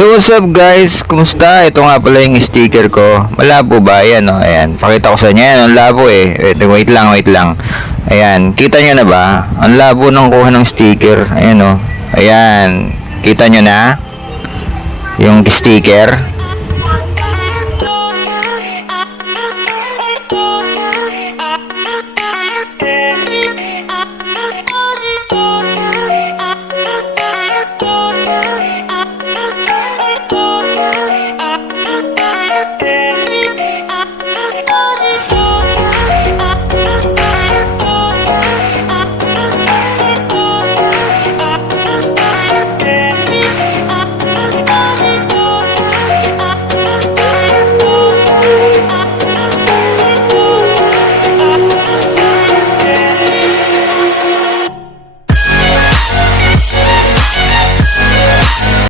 So what's up guys, kumusta? Ito nga pala yung sticker ko. Malabo ba? Ayan o, ayan. Pakita ko sa inyo. Ayan, ang labo eh. Wait lang. Ayan, kita nyo na ba? Ang labo ng kuha ng sticker. Ayan o. Ayan, kita nyo na yung sticker.